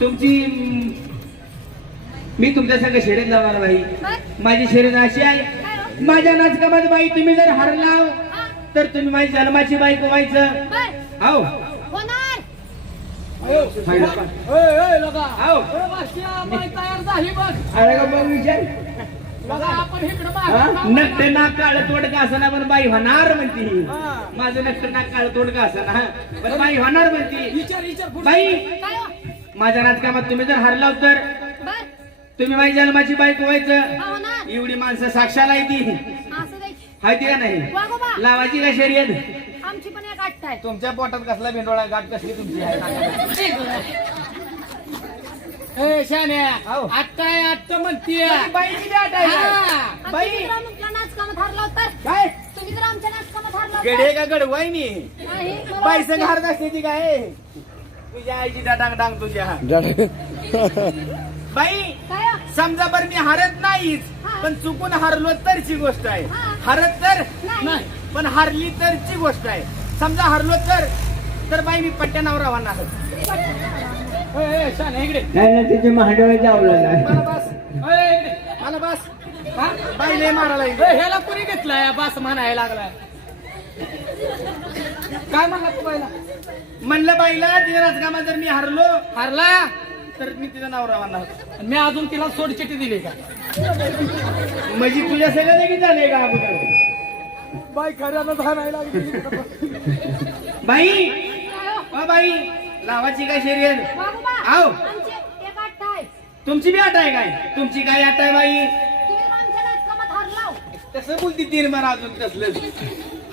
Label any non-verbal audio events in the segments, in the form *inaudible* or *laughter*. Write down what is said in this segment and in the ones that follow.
तुमची म, तुमच्या संग शर्यत लावणार बाई. माझी शर्यत अशी आहे. हो? माझ्या नाचकामात बाई तुम्ही जर हरला तर तुम्ही माझी जन्माची हो. हो. तयार झाली बघ. अरे का बघ विचार. बघा आपण इकडं हा? मागं नक्ट नाक काळ तोड का असना पण बाई होणार म्हणती. हा. माझं नक्ट नाक काळ तोड का असना पण बाई होणार म्हणती. विचार विचार पुढे. बाई काय? माझ्या नाचकामात तुम्ही जर हरला तर? तुम्ही माझी जन्माची बायको व्हायचं? हा, एवढी माणसं साक्षाला आहे ती. असं द्यायची हाय ती का नाही? लावायची का शर्यत? आमची पण एक आठ आहे. तुमच्या पोटात कसला भेंडोळा गाठ कसली तुमची आहे? शान्या हो. आत्ता आहे आत्ता म्हणतीय. बाईची गाठ आहे. का? हा. बाई. नाचकामात हरला तर? काय? तुम्ही जर आमच्या नाचकामात हरला गडे का बाई वाटतं. संग हरत असते ती काय? तुझ्या आईची डांग डांग तुझ्या. बाई काय? समजा बर मी हरत नाहीच हा. पण चुकून हरलो तरची गोष्ट आहे. हरत तर? नाही. पण हरली तरची गोष्ट आहे. समजा हरलो तर? तर बाई मी पट्ट्या नावरा होणार ए, ए, शान्या इकडे. तिचे महाडोळे मला बस. इकडे. मला बस. हा? बाई लय मारायला ए, लागली. ह्याला कुणी घेतलाय? बस म्हणायला लागलाय. काय म्हणला तू बाईला? म्हणलं बाईला तिच्या राजकामात जर मी हरलो हारला तर मी तिचा नवरा आणि मी अजून तिला सोडचिटी दिली का? म्हणजे तुझ्या सगळं लगेच झाले का अगोदर? बाई खऱ्यानं लागली. बाई हो? अ बाई लावाची काय वागोबा आहो. तुमची बी आट आहे काय? तुमची काय आट आहे बाई? हरलाव तसं बोलती तीन बार अजून तसलं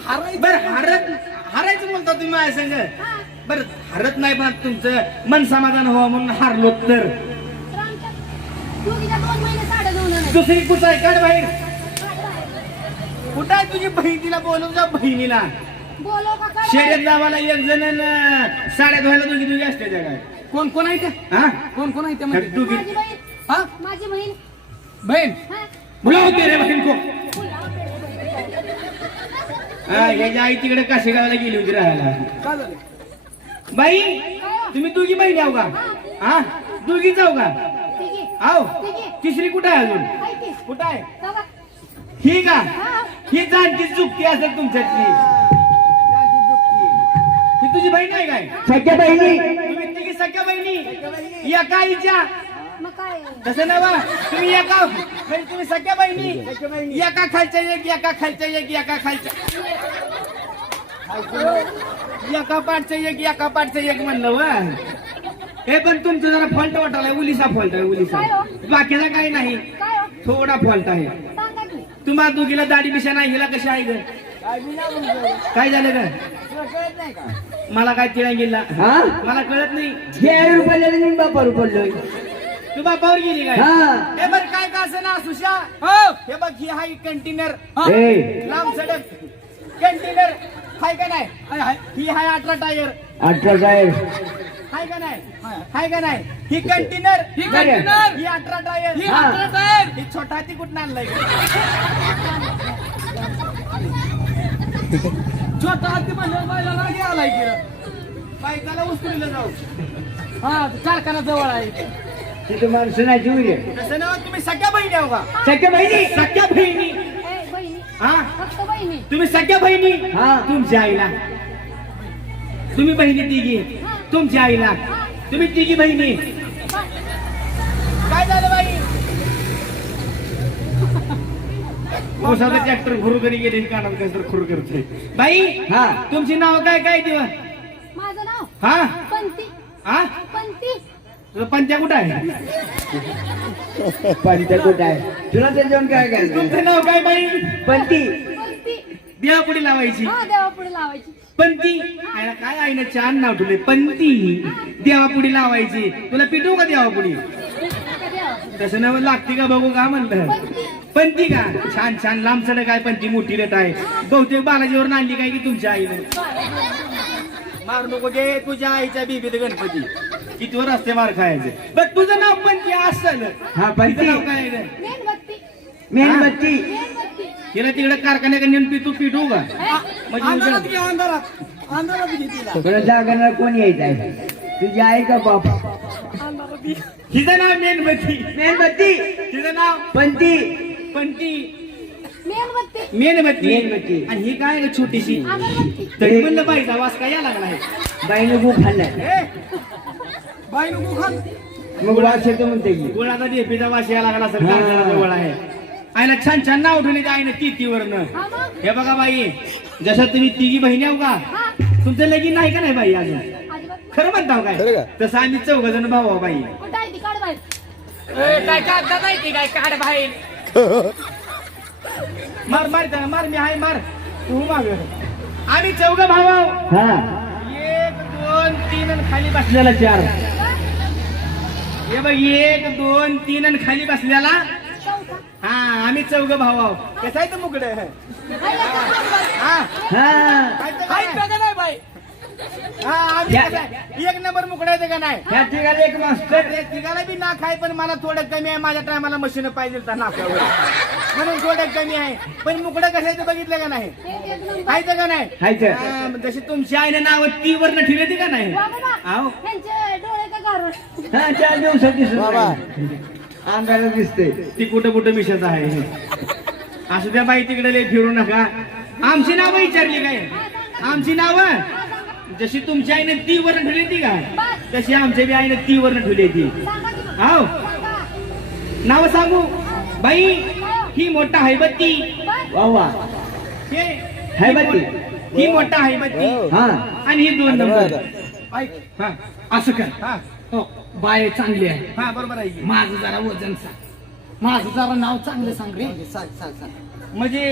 हारायचं बर हरत हरायचं बोलता तुम्ही माझ्या संग? हा. बर हरत नाही पण तुमचं मन समाधान व्हावं म्हणून हारलो तर. दुसरी कुठं आहे? काढ बाहेर. कुठं आहे तुझी बहीण? तिला बोलून जा बहिणीला. बोलो का? शर्यत लावायला एक जण साड्या धुवायला दोघी दोघी असते त्या काय? कोण कोण आहे ते? हा? कोण कोण आहे ते त्या म्हणजे? दोघी. माझी बहीण. हा? माझी बहीण. बहीण? हा. बोलावते रे बहीण को. हा याच्या आई तिकडे काशेगावला गेली होती राहायला. काय झालं? बाई तुम्ही दोघी बहिणी आहो का? हा? दोघी जाऊ का? आहो तिसरी कुठं आहे अजून? कुठं आहे. ही का? हा. ही जाणती चुकती असेल तुमच्यातली. ही तुझी बहीण आहे काय? सख्या बहिणी. तुम्ही तिघी सख्या बहिणी? एका आईच्या मग काय? तसं नाही बा. तुम्ही एका म्हणजे तुम्ही सख्या बहिणी. एका खालच्या एक एका खालच्या एक एका खालच्या. एका पाठचं एक एका पाठचं एक म्हणलं वा हे पण तुमचं जरा फॉल्ट वाटायला उलिसा फॉल्ट आहे उलिसा. हो? बाकीचा काही नाही. काय हो? थोडा फॉल्ट आहे. तुम्हा दोघीला दाढी बिशा नाही हिला कशी आहे ग? काय झालं ग? मला काय तिळा गेला हा? मला कळत नाही. रुपयाला मी बापावर पडलोय. तू बापावर गेली काय हा. हे बघ काय का असं ना सुशा? हो. हे बघ ही हाय कंटेनर. हा. ए. लांब सडक. कंटेनर हाय का नाही? हाय, हाय. ही हाय अठरा टायर. अठरा साहेब हाय का नाही? हाय. का नाही? ही कंटेनर. ही कंटेनर. ही अठरा टायर. ही हा. अठरा टायर. ही छोटा ती कुठं आणलाय? छोटा हाती म्हणल्यावर बायला रागी आलाय की. बायकाला उचललं जाऊ. हा कारखाना जवळ आहे. तिथे माणसं नाही ठेवली तसं ना तुम्ही सगळ्या बहिणी आहो का? सख्या बहिणी? सगळ्या बहिणी. ए, बहिणी. हा? फक्त बहिणी. तुम्ही सगळ्या बहिणी? हा. तुमच्या आईला. तुम्ही बहिणी तिघी. तुमच्या आईला. तुम्ही तिघी बहिणी. काय झालं बाई? *laughs* ऊसाचा ट्रॅक्टर खुरू करी गेले कानात कसं तर खुरू करतोय. बाई हा. तुमची नाव काय काय दिवस? माझं नाव हा? पंती. हा? पंती. पंचा कुठं आहे? पंच कुठं आहे? तुला त्याच्यावर काय करायचं? तुमचं नाव काय बाई? पंती. देवापुढे लावायची. हा देवा पुढे लावायची. पंती. काय आहे ना छान नाव ठेवले पंती. देवापुढे लावायची. तुला पिटू का देवापुढे? तसं नाव लागते का बघू का म्हणलं? पंती. पंती का? छान छान. लांब सडक आहे पंती मोठी रेट आहे. बहुतेक बालाजीवर आणली काय की तुमच्या आईने? मार नको दे तुझ्या आईच्या बीबीत गणपती. कितीवर असते मार खायचे. बट तुझं नाव पंती असल. हा, तिचं पंती. नाव काय आहे ग? मेणबत्ती. मेणबत्ती. मेणबत्ती. तिला तिकडे कारखान्याकडे नेऊन पितू पिटू का? म्हणजे अंधारात उद्या- घे अंधारात. अंधारात घे तिला. तुला जागणार कोण यायचं आहे. तुझी आई का बाप? अंधारात हिचं नाव मेणबत्ती. मेणबत्ती. तिचं नाव पंती पंटी मेणबत्ती. मेणबत्ती. मेणबत्ती. आणि ही काय ग छोटीशी? अगरबत्ती. तरी म्हणलं बाईचा वास काय या लागला आहे बाईनं गु खाल्लाय. बाई नको मग वास येतो म्हणते की गुळाचा डेपीचा वास या लागला हा. कारखाना जवळ आहे? आईला छान छान नाव ठेवली त्या आईने तिथीवरनं हा मग? हे बघा बाई जसं तुम्ही तिघी बहिणी आहो का? हा. तुमचं लगीन नाही का नाही बाई अजून? खरं म्हणताव काय? तसं आम्ही चौघ जण भाऊ आहो बाई. ती काय कागदा नाही ती? काय काढ बाहेर. मार मार त्याला मार मी आहे मार. तू माग. आम्ही चौघ भाऊ आहो. हा. दोन तीन आणि खाली बसलेला चार. हे बघ एक दोन तीन आणि खाली बसलेला. चौथा हा आम्ही चौघ भाऊ आहो कसं आहे. तर मुकड. हा. एक नंबर मुकडायचं का नाही? ह्या ठिकाणी एक मास्तर तर तिघाला बी नाक आहे पण मला थोडं कमी आहे. माझ्या टायमाला मशीन पाहिजे नाकावर. म्हणून थोडं कमी आहे. पण मुकडं कशाचं बघितलं का नाही? एक एक नंबर. खायचं का नाही? खायचं. हा, मग जशी तुमची आईने नाव ती वरनं ठेवली का नाही. आहो. हा चार दिवसात दिसत अंधारात दिसते ती कुठं कुठं मिशत आहे. असू द्या बाई तिकडे लय फिरू नका. आमची नावं विचारली काय? आमची नावं? जशी तुमच्या आईने ती वर्ण ठेवली ती का तशी आमच्या बी आईने ती वर्ण ठेवली ती सांगा. नाव सांगू? बाई ही. मोठा हैबत्ती. वा वा. हे हैबत्ती. ही मोठा हैबत्ती हा. आणि ही दोन नंबर. हा. असं कर. हा. हो बाय चांगली आहे. हा बरोबर आहे. माझं जरा वजन सांग. माझं जरा नाव चांगलं सांग रे. म्हणजे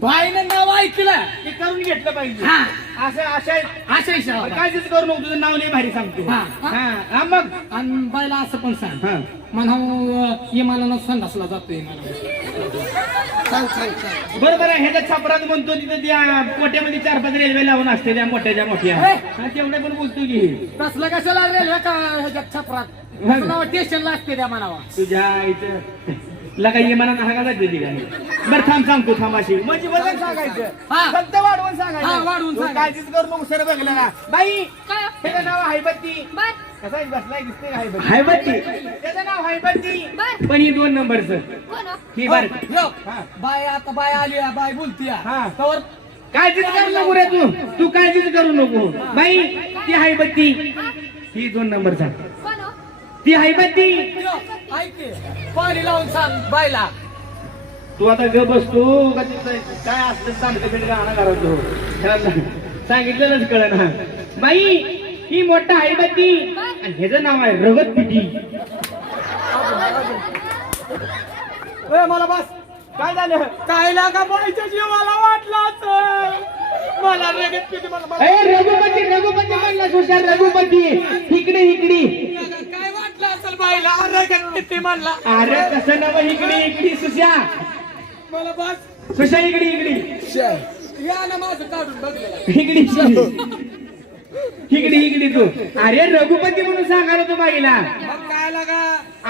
बाईनं नाव ऐकलं. ते करून घेतलं पाहिजे. हा. असं अशा असं इशारा काय तेच करू नको तुझं नाव लय भारी सांगतो. हा. हा हा, मग. आणि बायला असं पण सांग. हा. म्हणा इमानानं संडासला जातो इमानानं बरोबर आहे ह्याच्या छापरात म्हणतो तिथं त्या पोट्यामध्ये चार पाच रेल्वे लावून असते त्या मोठ्याच्या मोठ्या. हे. हा, तेवढ्या पण बोलतो की. कसलं कशाला रेल्वे का ह्याच्यात छपरात. नाव स्टेशनला असते त्या म्हणावा. तुझ्या इथं. लगा येमाना हाका जाते ती बरं थांब सांगतो थांबाशी म्हणजे वजन सांगायचं. हा. फक्त वाढवून हा, सांगायचं वाढवून तू सांगायचं. काळजीच करू नको सर बघलं ना. बाई काय? त्याचं नाव हैबत्ती बर. कसा आहे, बसलाय दिसते का हैबत्ती हैबत्ती त्याचं नाव हैबत्ती बर. पण ही दोन नंबरचं. कोण हो? ही बर. यो, हा. बाय आता बाय आली आहे, बाय बोलती हा. तर काळजीच करू नको रे तू. तू काळजीच करू नको. बाई ती हैबत्ती ही दोन नंबरचा. कोण हो? ती हैबत्ती ऐक पाणी लावून सांग बायला. तू आता ग बसतो का काय असलं सांगते भेट गाणं सांगितलेलंच कळ ना बाई ही मोठा हैबत्ती आणि ह्याचं नाव आहे रगत ए, मला बस. काय झालं? काय लागा बाईच्या जीवाला वाटला तर मला रगत रघुपती रघुपती म्हणला सुशार रघुपती. इकडे इकडी. बाईला रगत किती म्हणला अरे कसं नव इकडी इकडी सुशा. मला बस सुशा इकडी इकडी. या ना माझं काढून बघलेलं इकडी इकडी. इकडी तू. अरे रघुपती म्हणून सांगायला तू बाईला. मग काय लागा?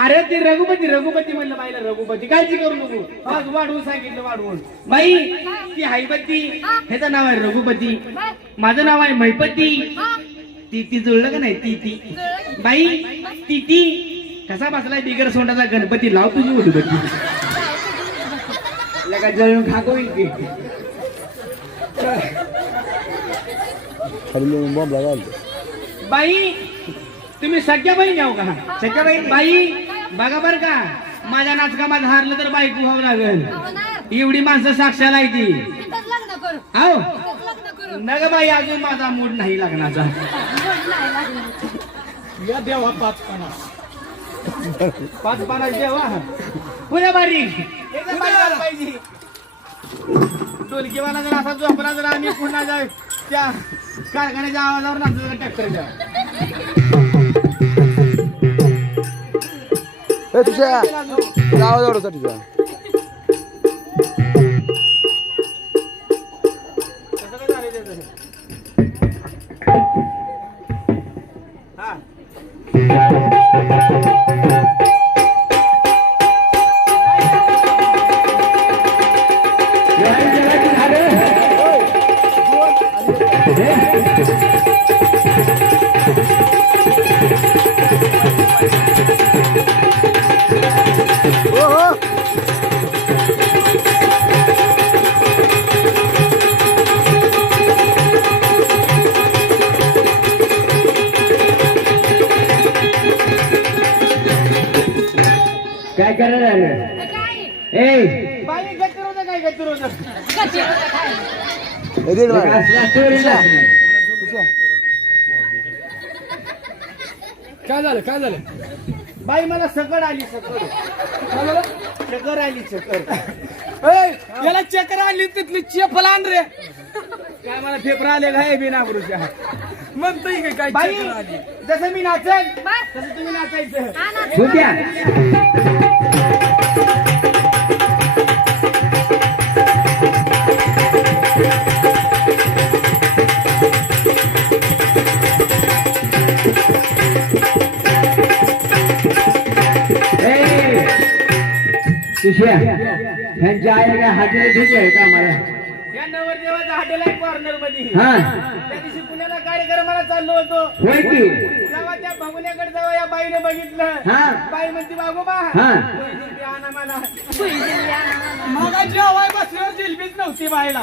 अरे ते रघुपती रघुपती म्हणलं बाईला रघुपती. काळजी करू नको. आज वाढवून सांगितलं वाढवून. बाई ती हायपती. ह्याचं नाव आहे रघुपती. माझं नाव आहे महिपती हा. ती ती जुळलं का नाही? ती ती? बाई ती ती. कसा बसलाय बिगर सोंडाचा गणपती? लाव तुझी *laughs* जळून खाको होईल की. बाई तुम्ही सख्या बहीण जाऊ का? सख्या बहीण. बाई बघा बर का. माझ्या नाचकामात हारलं तर बाईक व्हावं लागेल. एवढी माणसं साक्षाला ती. हो. नग बाई अजून माझा मूड नाही लग्नाचा. गोड नाही लागणार. या देवा पाच पाच पानास जेवा पुन्हा बारी. पाहिजे डोलकीवाला जर असा झोपला जर आम्ही पुन्हा जाऊ त्या कारखान्याच्या आवाजावर नाचतो ट्रॅक्टरच्या तुझ्या आवाज तुझ्या काय झालं काय झालं? बाई मला सकड आली सकड. काय झालं? चकर आली चकर ए, याला चक्कर आली तिथली चेपल आण रे. काय मला फेफरा आले काय बिनाबरूच्या म्हणतोय की काय बाई चक्कर आली. जसं मी नाचेल बस. तसं तुम्ही नाचायचं. हा काय हाटेल ठीक आहे का मला या नवरदेवाचा हॉटेल आहे कॉर्नरमध्ये. हा. त्या दिवशी पुण्याला कार्यक्रमाला चाललो होतो. होय की? जेव्हा त्या जेव्हा या बाईने बघितलं हा. बाई म्हणते बागोबा हा. जिलबी आणा मला. मग जेवाय बसल्यावर जिलबीच नव्हती बायला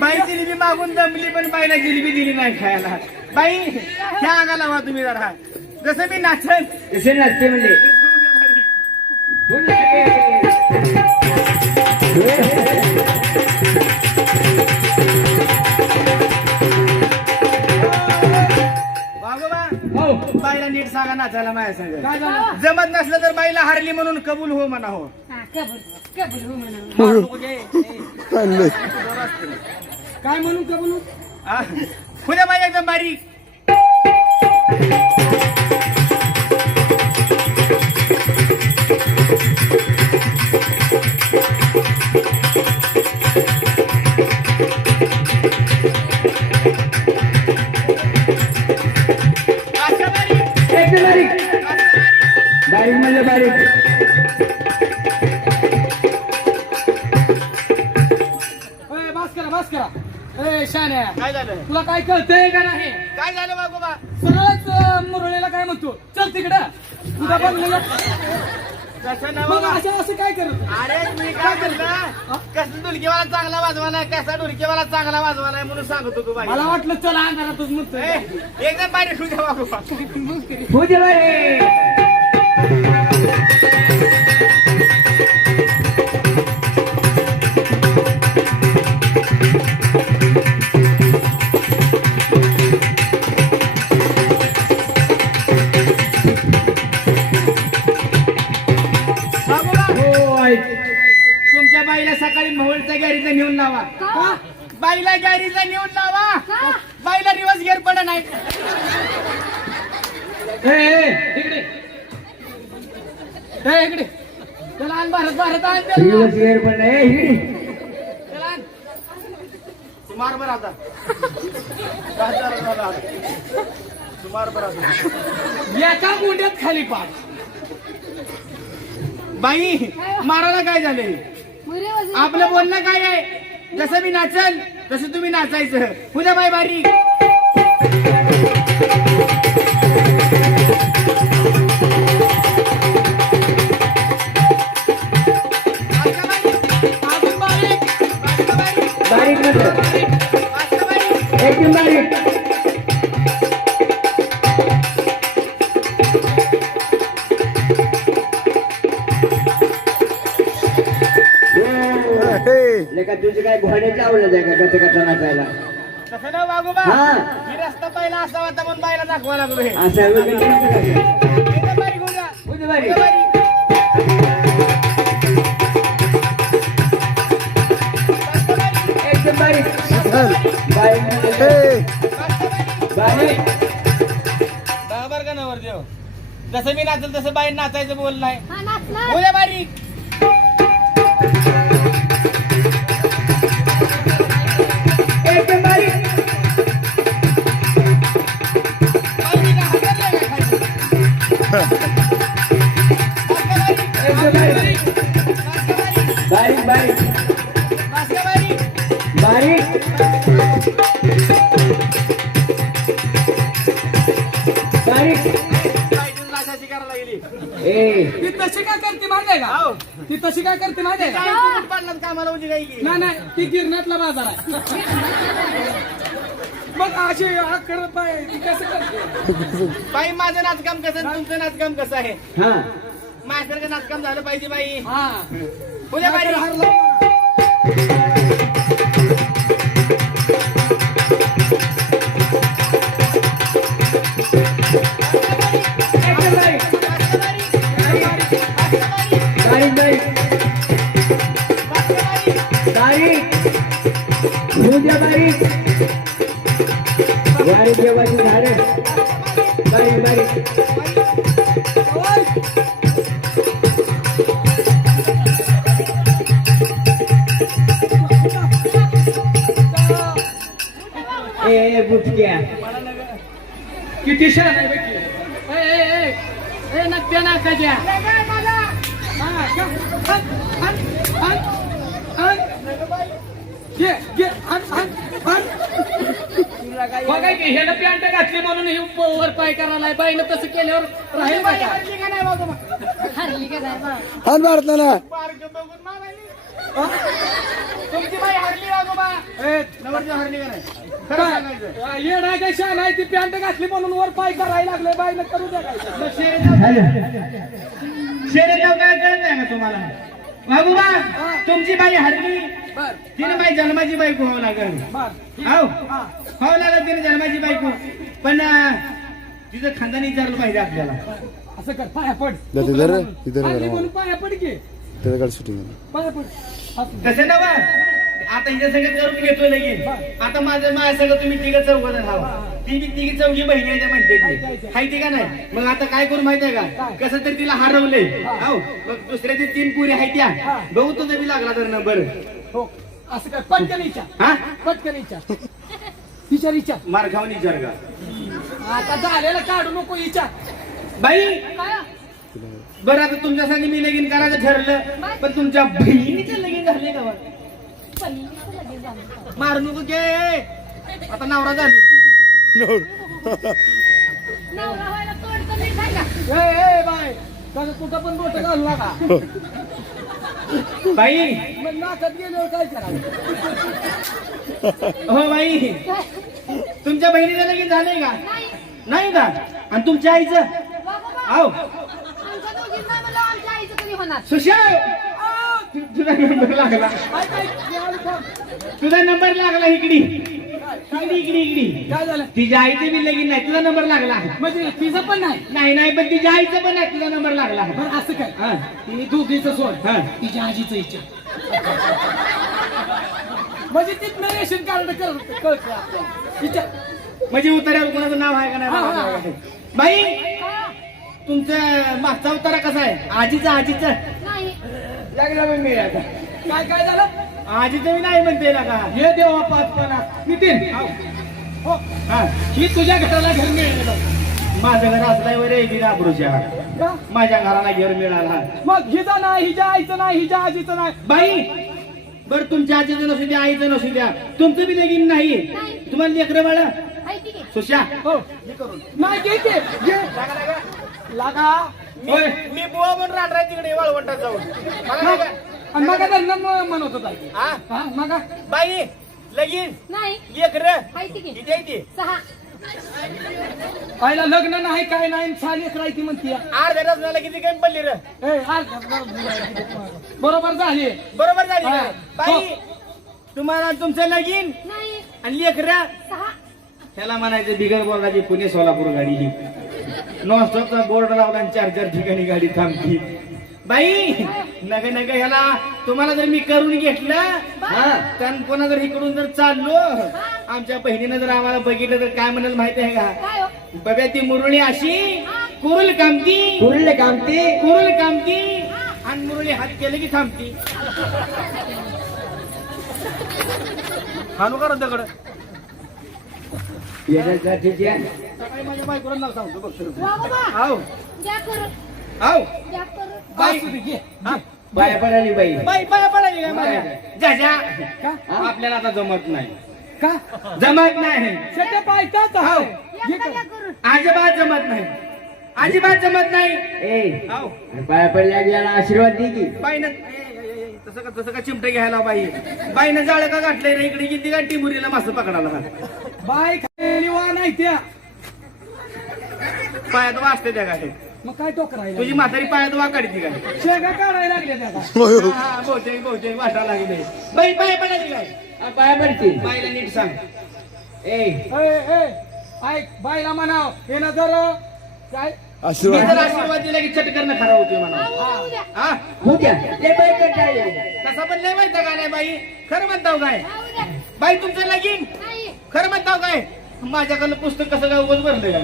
बाई जिलेबी मागून दमली पण बाईला जिलेबी दिली नाही खायला. बाई ह्या अंगाला वा तुम्ही जरा. जसं मी नाचन. कसे नसते म्हणजे. हो. बाईला नीट सांगा नाचायला माझ्या संग. जमत नसलं तर बाईला हारली म्हणून कबूल हो म्हणा हो. हा कबूल कबूल हो म्हणा. असते. काय म्हणू का म्हणू आ, पुण्या बाई एकदम बारीक. बारीक, म्हणजे बारीक बस करा बस करा ए शान्या काय झालं? तुला काय कळतंय का नाही? काय झालं बागोबा सरळच अं, मुरळीला काय म्हणतो चल तिकडं तुझा मग असं असं काय करत अरे तुम्ही काय करता कसं ढोलकीवाला चांगला वाजवाला कसा ढोलकीवाला चांगला वाजवाला म्हणून सांगतो तू बाई. मला वाटलं चला अंधारातच ए, म्हणतोय एकदम बारीक ठेवू द्या होते बाबा पण नाही. सुमार बर आता. बाजार झाला आता. सुमार बर आता. एका मुंड्यात खाली पाड. बाई मारायला काय झाले आपलं बोलणं काय आहे? जसं मी नाचल तसं तुम्ही नाचायचं. उद्या बाई बारका बारीक, नंतर एकदम बारीक लेका काय घोड्याच्या आवडत आहे का कसं कसं नाचायला तसं ना वागोबा हा. ही रस्ता पहिला म्हणून बाईला दाखवा लागलो हे असं आहे बारीक बारीक. चल. बारीक. बारका बारीक. बारीक बरोबर का नवर देव. जसं मी नाचल तसं बाई नाचायचं बोल नाही. हा नाचणार. उद्या बारीक ती तशी काय करते माहिती आहे हो. का ती तशी काय करते माहिती आहे का? कामाला उजी काही नाही नाही ती गिरण्यातला बाजार आहे. मग अशी आकर पाय ती कसं करते? बाई माझं नाचकाम कसं आणि तुमचं नाचकाम कसं आहे? हा. माझ्यासारखं नाचकाम झालं पाहिजे बाई. हा. उद्या बाई. हरला. बारीक द्या बारीक देवाची झाडं बारीक बारीक ए किती छान आहे बघ नक्की नाका द्या घे, घे, हन, हन, हन. बघा की ह्यानं पॅन्ट घातली म्हणून हे वर पाय करायला बाईनं तसं केल्यावर राहील का? हरली का नाही बा? हात तुमची बाई हरली वागोबा ए, नवरदेव हरली का नाही? खरं काय? सांगायचं. हा, येडा काय शान आहे ती पॅन्ट घातली म्हणून वर पाय करायला लागले बाईनं करू द्या काय? हॅलो. शेरेजाव काय कळत नाही का तुम्हाला? वागोबा तुमची बाई हरली. तिने बाई जन्माची बायको व्हावं लागल. बर. हो. व्हावं लागल तिने जन्माची बायको. पण तिचं खानदानी विचारलं पाहिजे आपल्याला. असं कर पाया पड. इधर इधर पाया पड की. त्याच्याकडे शूटिंग आता हिच्या सगळं करून घेतोय लगेच आता माझं माझ्या सगळं तुम्ही तिघं चौघ हवा ती बी तिघी चौघी बहिणी आहे म्हणते ती. का नाही? मग आता काय करू माहिती आहे का? कसं तरी तिला हरवलंय. हो मग दुसऱ्या ते तीन पुरी आहेत त्या बघू तुझा बी लागला तर नंबर. हो असं कर पटकन विचार. हा? पटकन विचार. विचार विचार. मार खाऊन विचार का? आता झालेलं काढू नको विचार. बाई! काय? बरं आता तुमच्यासाठी मी लगीन करायचं ठरलं पण तुमच्या बहिणीचं लगीन झालंय का बा? पनीरचं लगेच झालं. मारू नको के आता नवरा झाली. बाय. कुठं पण बोट घालू नका. बाई. मग काय करायचं? हो बाई. तुमच्या बहिणीचं लगीन झालंय का? नाही. नाही का? आणि तुमच्या आईचं. आहो आमच्या तुझा नंबर लागला. तुझा नंबर लागला इकडी. इकडी इकडी इकडी. काय झालं? तिच्या आईचं बी लगीन नाही. तुझा नंबर लागला म्हणजे तिचं पण नाही? नाही नाही पण तिच्या आईचं पण नाही. तुझा नंबर लागला बरं असं काय? हा. ती दोघीचं सोड. हा. तिच्या आजीचं इच्छा. म्हणजे तिथनं रेशन कार्ड कर कळतं आपल्याला विचार म्हणजे उतार्यावर कोणाचं नाव आहे का हा, हा, हा. नाही बाई तुमचं मागचा उतारा कसा आहे? आजीचं आजीचं? नाही. लागला मी काय काय झालं? आजीचं मी नाही म्हणते ना का? हे देवा पाचपणा. नितीन. हो. हा. ही. तुझ्या घराला घर मिळेल. माझं घर असलाय रे गिरा अब्रुच्या का? माझ्या घराला घर मिळाला. मग हिचं नाही हिच्या आईचं नाही हिच्या आजीचं नाही. बाई! बर तुमच्या आजीचं नसू द्या आईचं नसू द्या. तुमचं बी लगीन नाही. तुम्हाला लेकरं बाळा. सुशा. हो. नाही घे लागा. होय. मी बुवा म्हणून राहणार तिकडे वाळवंटात जाऊन. मला नाही मग का? आणि मग धरणं म- म्हणत होता हा? हा मग बाई लगीन. नाही. लेकरं हाय ती घे. किती आहे ते. सहा. आईला लग्न नाही काय नाही एक राहती म्हणती. अर्ध्या डझनाला किती कमी पडली र? ए, आ- बरोबर झाली. बरोबर झाली हा. बाई तुम्हाला तुमचं लगीन? नाही. आणि लेकरं सहा. त्याला म्हणायचं बिगर बोर्डाची पुणे सोलापूर गाडी ही नॉनस्टॉपचा बोर्ड लावला आणि चार चार ठिकाणी गाडी थांबती बाई नग नग ह्याला तुम्हाला जर मी करून घेतलं हा तर कोणा जर इकडून जर चाललो आमच्या बहिणीनं जर आम्हाला बघितलं तर काय म्हणाल माहिती आहे का? काय हो? बघा ती मुरळी अशी कुरुल कामती. कुरले कामते? कुरुल कामती. आणि मुरळी हात केले की थांबती. हानू करा? दगड येण्यासाठी द्या. सकाळी माझ्या बायकोला नाव सांगतो बघ वा बाबा आव द्या करून आव द्या करून बाई. घे हा? बाया पडाली बाई. बाई पाया पडायली का माझ्या? जा जा. का? आपल्याला आता जमत नाही. का? जमत नाही. शेट्या कर. करून अजिबात जमत नाही. अजिबात जमत नाही. ए आव आणि पाया पडल्या गेला आशीर्वाद दे की. बाई न तसं का तसं का चिमटे घ्यायला बाई? बाईनं जाळ का गाठलंय रे? इकडे किती का टिमुरीला मासं पकडायला बाय खाली वा नाही त्या. पायात वाजते त्या गाठी मग काय टोकरायला तुझी म्हातारी पायात वा काढती काय शेगा काढायला लागले त्याला होय. हा, बहुतेक बहुतेक वाटायला लागले. बाई पाय पडायची काय पाया पडतील बाईला नीट सांग. ए ए ए ऐक बायला म्हणाव हे ना जर काय? मी आशीर्वाद जर आशीर्वाद दिला की चटकन खरा होतोय म्हणा आऊ द्या. हा? होऊ द्या. ते बाई कंटाळले तसा पण नाही माहिती का नाही बाई? खरं म्हणताव काय? आऊ द्या. बाई तुमचं लगीन? नाही. खरं म्हणताव काय? माझ्याकडलं पुस्तक कसं काय उगाच भरलंय का?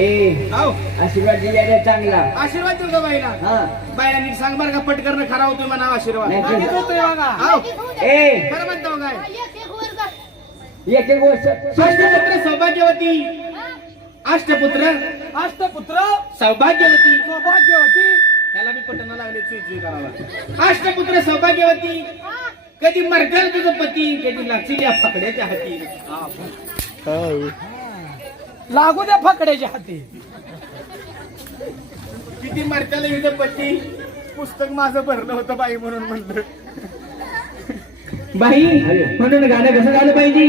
ए आहो आशीर्वाद दिल्याने चांगला. आशीर्वाद देऊ का बाईला? हा. बाईला नीट सांग बरं का पटकन खरा होतोय म्हणा आशीर्वाद. नाही. बघा. ए. खरं म्हणताव काय? हा, एक एक वर जा. एक एक गोष्ट अष्टपुत्र सौभाग्यवती? अष्टपुत्र अष्टपुत्र सौभाग्यवती. सौभाग्यवती. त्याला मी पटना लागले चुई चुई करावा. अष्टपुत्र सौभाग्यवती? कधी मरकर तुझं पती कधी लागतील या पकड्याच्या हाती. लागू द्या फकड्याच्या हाती. किती मरकाला इथं पती? पुस्तक माझं भरलं होतं बाई म्हणून म्हणलं. बाई म्हणून गाणं कसं झालं पाहिजे